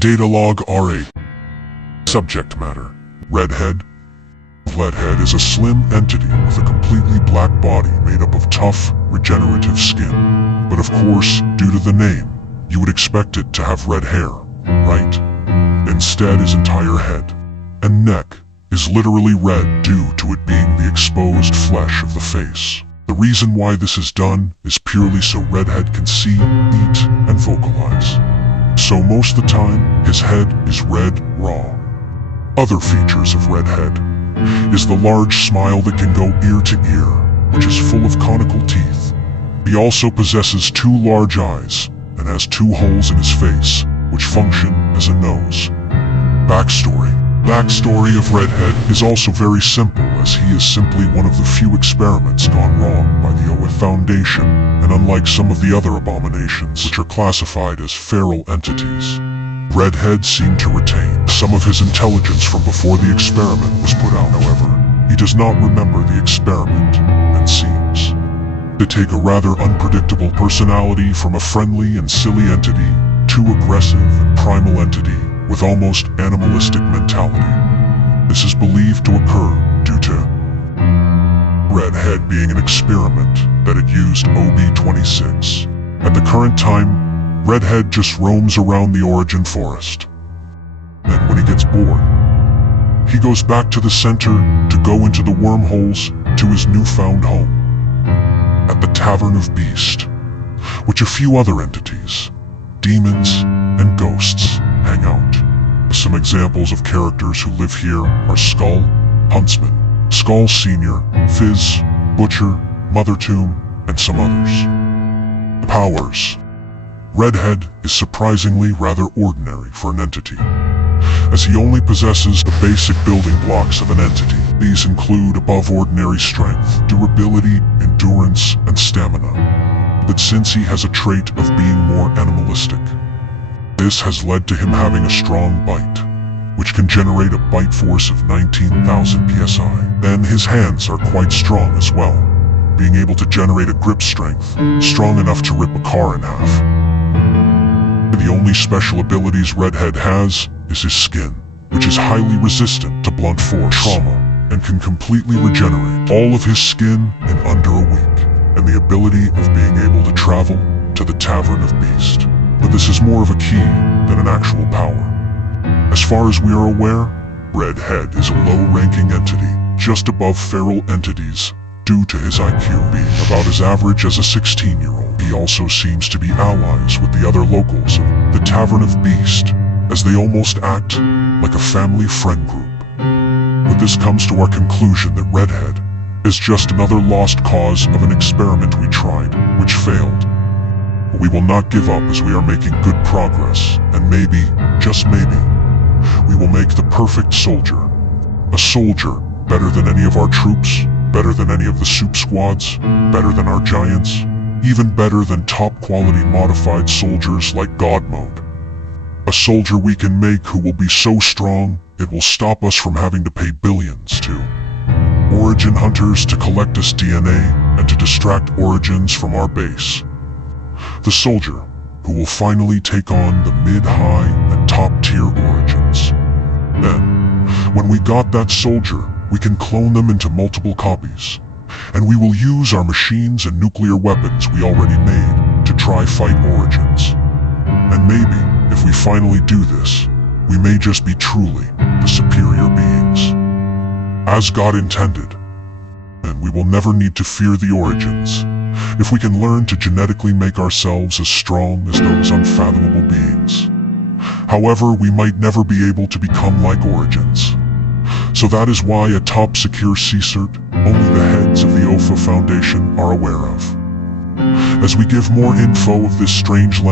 Datalog R8. Subject matter: Redhead. Redhead is a slim entity with a completely black body made up of tough, regenerative skin. But of course, due to the name, you would expect it to have red hair, right? Instead, his entire head and neck is literally red due to it being the exposed flesh of the face. The reason why this is done is purely so Redhead can see, eat, and vocalize. So most of the time, his head is red raw. Other features of Redhead is the large smile that can go ear to ear, which is full of conical teeth. He also possesses 2 large eyes and has 2 holes in his face, which function as a nose. Backstory of Redhead is also very simple, as he is simply one of the few experiments gone wrong by the OF Foundation, and unlike some of the other abominations which are classified as feral entities, Redhead seemed to retain some of his intelligence from before the experiment was put out. However, he does not remember the experiment and seems to take a rather unpredictable personality from a friendly and silly entity to aggressive and primal entity with almost animalistic mentality. This is believed to occur due to Redhead being an experiment that had used OB-26. At the current time, Redhead just roams around the Origin Forest. Then when he gets bored, he goes back to the center to go into the wormholes to his newfound home at the Tavern of Beast, which a few other entities, demons, and ghosts hang out. Some examples of characters who live here are Skull, Huntsman, Skull Sr., Fizz, Butcher, Mother Tomb, and some others. Powers. Redhead is surprisingly rather ordinary for an entity, as he only possesses the basic building blocks of an entity. These include above-ordinary strength, durability, endurance, and stamina. But since he has a trait of being more animalistic, this has led to him having a strong bite, which can generate a bite force of 19,000 psi. Then his hands are quite strong as well, being able to generate a grip strength strong enough to rip a car in half. The only special abilities Redhead has is his skin, which is highly resistant to blunt force trauma and can completely regenerate all of his skin in under a week, and the ability of being able to travel to the Tavern of Beast. But this is more of a key than an actual power. As far as we are aware, Redhead is a low-ranking entity, just above feral entities, due to his IQ being about as average as a 16-year-old. He also seems to be allies with the other locals of the Tavern of Beast, as they almost act like a family friend group. With this comes to our conclusion that Redhead is just another lost cause of an experiment we tried, which failed. But we will not give up, as we are making good progress, and maybe, just maybe, we will make the perfect soldier. A soldier better than any of our troops, better than any of the soup squads, better than our giants, even better than top-quality modified soldiers like God Mode. A soldier we can make who will be so strong, it will stop us from having to pay billions to Origin hunters to collect us DNA and to distract Origins from our base. The soldier who will finally take on the mid-high and top-tier Origins. Then, when we got that soldier, we can clone them into multiple copies, and we will use our machines and nuclear weapons we already made to try fight Origins. And maybe, if we finally do this, we may just be truly the superior beings, as God intended, and we will never need to fear the Origins, if we can learn to genetically make ourselves as strong as those unfathomable beings. However, we might never be able to become like Origins. So that is why a top secure CSERT only the heads of the OFA Foundation are aware of. As we give more info of this strange land